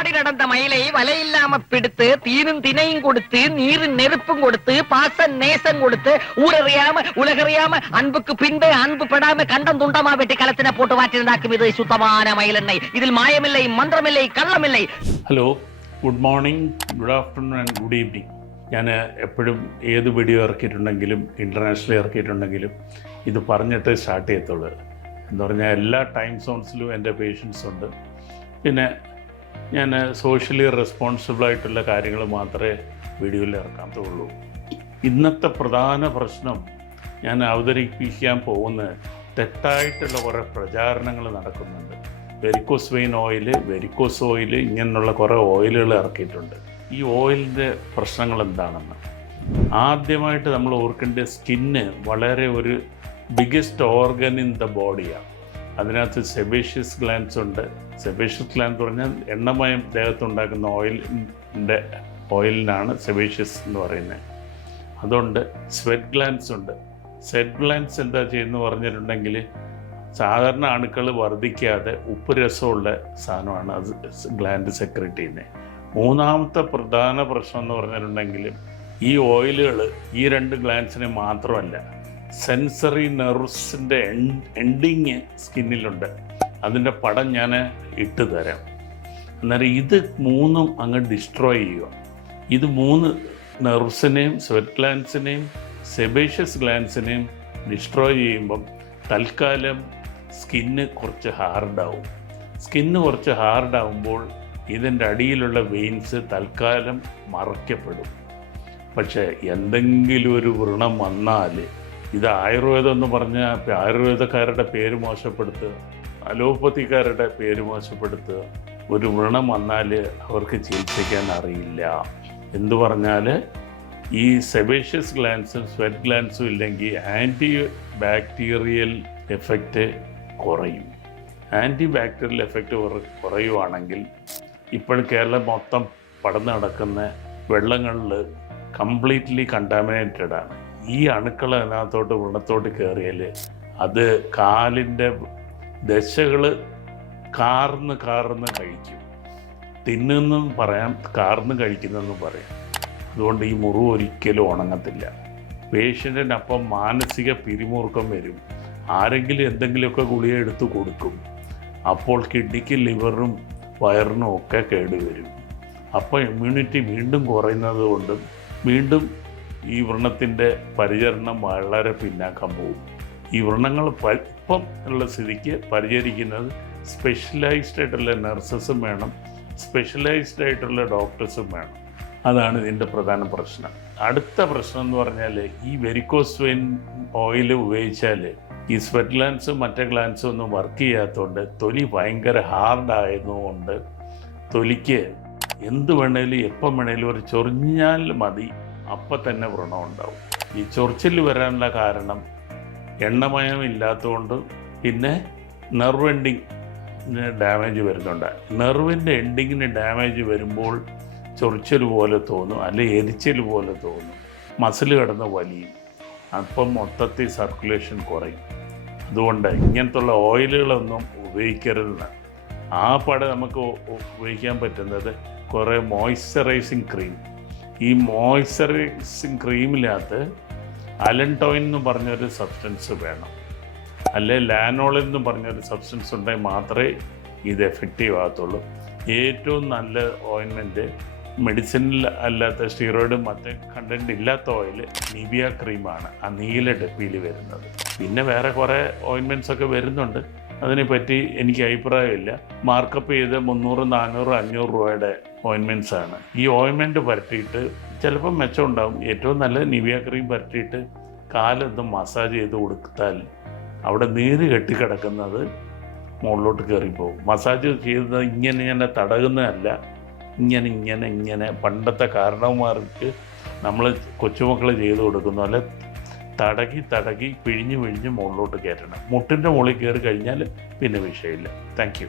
ஓடி நடந்த மயிலை வலையில்லாம பிடித்து தீனும் தினையும் கொடுத்து நீரின் நெருப்பும் கொடுத்து பாசம் நேசம் கொடுத்து ஊரறியாம உலகறியாம அன்புக்கு பின்பு அன்பு படாம கண்டம் துண்டமா வெட்டி களத்தின போட்டு வாற்றிருந்தாக்கும் இது சுத்தமான மயிலெண்ணெய். இதில் மாயமில்லை, மந்திரமில்லை, കള്ളമിல்லை. Hello, good morning, good afternoon and good evening. ഞാൻ എപ്പോഴും ഏത് വീഡിയോ ഇറക്കിയിട്ടുണ്ടെങ്കിലും ഇൻ്റർനാഷണൽ ഇറക്കിയിട്ടുണ്ടെങ്കിലും ഇത് പറഞ്ഞിട്ട് സ്റ്റാർട്ട് ചെയ്യത്തുള്ളൂ. എന്ന് പറഞ്ഞാൽ എല്ലാ ടൈം സോൺസിലും എൻ്റെ പേഷ്യൻസ് ഉണ്ട്. പിന്നെ ഞാൻ സോഷ്യലി റെസ്പോൺസിബിളായിട്ടുള്ള കാര്യങ്ങൾ മാത്രമേ വീഡിയോയിൽ ഇറക്കാത്തുള്ളൂ. ഇന്നത്തെ പ്രധാന പ്രശ്നം ഞാൻ അവതരിപ്പിക്കാൻ പോകുന്ന തെറ്റായിട്ടുള്ള കുറേ പ്രചാരണങ്ങൾ നടക്കുന്നുണ്ട്. വെരിക്കോസ് വെയിൻ വെരിക്കോസ് ഓയിൽ, ഇങ്ങനെയുള്ള കുറേ ഓയിലുകൾ ഇറക്കിയിട്ടുണ്ട്. ഈ ഓയിലിൻ്റെ പ്രശ്നങ്ങൾ എന്താണെന്ന് ആദ്യമായിട്ട് നമ്മൾ ഓർക്കേണ്ട, സ്കിന്ന് വളരെ ഒരു ബിഗ്ഗസ്റ്റ് ഓർഗൻ ഇൻ ദ ബോഡിയാണ്. അതിനകത്ത് സെബേഷ്യസ് ഗ്ലാൻഡ്സ് ഉണ്ട്. സെബേഷ്യസ് ഗ്ലാൻഡ് എന്ന് പറഞ്ഞാൽ എണ്ണമയം ദേഹത്തുണ്ടാക്കുന്ന ഓയിലിനാണ് സെബേഷ്യസ് എന്ന് പറയുന്നത്. അതുകൊണ്ട് സ്വെറ്റ് ഗ്ലാൻഡ്സ് ഉണ്ട്. സ്വെറ്റ് ഗ്ലാൻഡ്സ് എന്താ ചെയ്യുന്നത് പറഞ്ഞിട്ടുണ്ടെങ്കിൽ, സാധാരണ അണുക്കൾ വർദ്ധിക്കാതെ ഉപ്പ് രസമുള്ള സാധനമാണ് അത് ഗ്ലാൻഡ് സെക്രറ്റ് ചെയ്യുന്നത്. മൂന്നാമത്തെ പ്രധാന പ്രശ്നം എന്ന് പറഞ്ഞിട്ടുണ്ടെങ്കിൽ, ഈ ഓയിലുകൾ ഈ രണ്ട് ഗ്ലാൻഡ്സിനെ മാത്രമല്ല, സെൻസറി നെർവ്സിൻ്റെ എൻഡിങ് സ്കിന്നിലുണ്ട്. അതിൻ്റെ പടം ഞാൻ ഇട്ട് തരാം. അന്നേരം ഇത് മൂന്നും അങ്ങ് ഡിസ്ട്രോയ് ചെയ്യുക. ഇത് മൂന്ന് നെർവ്സിനെയും സ്വെറ്റ് ഗ്ലാൻഡ്സിനെയും സെബേഷ്യസ് ഗ്ലാൻഡ്സിനെയും ഡിസ്ട്രോയ് ചെയ്യുമ്പം തൽക്കാലം സ്കിന്ന് കുറച്ച് ഹാർഡാവും. സ്കിന്ന് കുറച്ച് ഹാർഡാവുമ്പോൾ ഇതിൻ്റെ അടിയിലുള്ള വെയിൻസ് തൽക്കാലം മറയ്ക്കപ്പെടും. പക്ഷേ എന്തെങ്കിലും ഒരു വ്രണം വന്നാൽ, ഇത് ആയുർവേദം എന്ന് പറഞ്ഞാൽ ആയുർവേദക്കാരുടെ പേര് മോശപ്പെടുത്തുക, അലോപ്പതിക്കാരുടെ പേര് മോശപ്പെടുത്തുക. ഒരു വ്രണം വന്നാൽ അവർക്ക് ചികിത്സിക്കാൻ അറിയില്ല. എന്തു പറഞ്ഞാൽ ഈ സെബേഷ്യസ് ഗ്ലാൻഡ്സും സ്വെറ്റ് ഗ്ലാൻഡ്സും ഇല്ലെങ്കിൽ ആൻറ്റി ബാക്ടീരിയൽ എഫക്റ്റ് കുറയും. ആൻറ്റി ബാക്ടീരിയൽ എഫക്റ്റ് കുറയുവാണെങ്കിൽ, ഇപ്പോൾ കേരളം മൊത്തം പടർന്ന് നടക്കുന്ന വെള്ളങ്ങളിൽ കംപ്ലീറ്റ്ലി കണ്ടാമിനേറ്റഡ് ആണ്. ഈ അണുക്കൾ അതിനകത്തോട്ട് വെള്ളത്തോട്ട് കയറിയാൽ അത് കാലിൻ്റെ ദശകൾ കാർന്ന് കഴിക്കും. തിന്നെന്നും പറയാം, കാർന്ന് കഴിക്കുന്നെന്നും പറയാം. അതുകൊണ്ട് ഈ മുറിവ് ഒരിക്കലും ഉണങ്ങത്തില്ല. പേഷ്യൻറ്റിനപ്പം മാനസിക പിരിമുറുക്കം വരും. ആരെങ്കിലും എന്തെങ്കിലുമൊക്കെ ഗുളിക എടുത്ത് കൊടുക്കും. അപ്പോൾ കിഡ്നിക്ക്, ലിവറിനും വയറിനും ഒക്കെ കേടുവരും. അപ്പോൾ ഇമ്മ്യൂണിറ്റി വീണ്ടും കുറയുന്നത് കൊണ്ട് വീണ്ടും ഈ വ്രണത്തിൻ്റെ പരിചരണം വളരെ പിന്നാക്കം പോകും. ഈ വ്രണങ്ങൾ ഇപ്പം ഉള്ള സ്ഥിതിക്ക് പരിചരിക്കുന്നത് സ്പെഷ്യലൈസ്ഡ് ആയിട്ടുള്ള നഴ്സസും വേണം, സ്പെഷ്യലൈസ്ഡ് ആയിട്ടുള്ള ഡോക്ടേഴ്സും വേണം. അതാണ് ഇതിൻ്റെ പ്രധാന പ്രശ്നം. അടുത്ത പ്രശ്നം എന്ന് പറഞ്ഞാൽ, ഈ വെരിക്കോസ് വെയിൻ ഓയിൽ ഉപയോഗിച്ചാൽ ഈ സ്വെറ്റ് ഗ്ലാൻഡ്സും മറ്റേ ഗ്ലാൻഡ്സും ഒന്നും വർക്ക് ചെയ്യാത്തതുകൊണ്ട് തൊലി ഭയങ്കര ഹാർഡായതുകൊണ്ട് തൊലിക്ക് എന്ത് വേണേലും എപ്പം വേണേലും ഒരു ചൊറിഞ്ഞാൽ മതി, അപ്പം തന്നെ വ്രണം ഉണ്ടാവും. ഈ ചൊറിച്ചിൽ വരാനുള്ള കാരണം എണ്ണമയം ഇല്ലാത്തതുകൊണ്ട്, പിന്നെ നെർവ് എൻഡിങ്ങിന് ഡാമേജ് വരുന്നുണ്ട്. നെർവിൻ്റെ എൻഡിങ്ങിന് ഡാമേജ് വരുമ്പോൾ ചൊറിച്ചൽ പോലെ തോന്നും, അല്ലെങ്കിൽ എരിച്ചൽ പോലെ തോന്നും, മസിൽ കിടന്ന് വലിയും. അപ്പം മൊത്തത്തിൽ സർക്കുലേഷൻ കുറയും. അതുകൊണ്ട് ഇങ്ങനത്തുള്ള ഓയിലുകളൊന്നും ഉപയോഗിക്കരുതെന്ന്. ആ പാടെ നമുക്ക് ഉപയോഗിക്കാൻ പറ്റുന്നത് കുറേ മോയ്സ്ചറൈസിങ് ക്രീം. ഈ മോയ്സ്ചറൈസിങ് ക്രീമിനകത്ത് അലൻടോയിൻ എന്ന് പറഞ്ഞൊരു സബ്സ്റ്റൻസ് വേണം, അല്ലെ ലാനോളിൻ എന്ന് പറഞ്ഞൊരു സബ്സ്റ്റൻസ് ഉണ്ടെങ്കിൽ മാത്രമേ ഇത് എഫക്റ്റീവ് ആകത്തുള്ളൂ. ഏറ്റവും നല്ല ഓയിൻമെൻറ്റ് മെഡിസിനിൽ അല്ലാത്ത സ്റ്റീറോയിഡും മറ്റ് കണ്ടൻറ്റ് ഇല്ലാത്ത ഓയിൽ നിവിയ ക്രീമാണ്, ആ നീല ഡപ്പിയിൽ വരുന്നത്. പിന്നെ വേറെ കുറേ ഓയിൻമെൻറ്റ്സൊക്കെ വരുന്നുണ്ട്, അതിനെപ്പറ്റി എനിക്ക് അഭിപ്രായമില്ല. മാർക്കപ്പ് ചെയ്ത് 300, 400, 500 രൂപയുടെ ഓയിൻമെൻറ്റ്സാണ്. ഈ ഓയിൻമെൻറ്റ് പരട്ടിയിട്ട് ചിലപ്പം മെച്ചം ഉണ്ടാവും. ഏറ്റവും നല്ല നിവിയ ക്രീം പരട്ടിയിട്ട് കാലൊന്ന് മസാജ് ചെയ്ത് കൊടുത്താൽ അവിടെ നീര് കെട്ടിക്കിടക്കുന്നത് മുകളിലോട്ട് കയറിപ്പോവും. മസാജ് ചെയ്തത് ഇങ്ങനെ തടകുന്നതല്ല, ഇങ്ങനെ പണ്ടത്തെ കാരണവന്മാർക്ക് നമ്മൾ കൊച്ചുമക്കൾ ചെയ്ത് കൊടുക്കുന്ന പോലെ തടകി പിഴിഞ്ഞ് മുകളിലോട്ട് കയറ്റണം. മുട്ടിൻ്റെ മുകളിൽ കയറി കഴിഞ്ഞാൽ പിന്നെ വിഷയമില്ല. Thank you.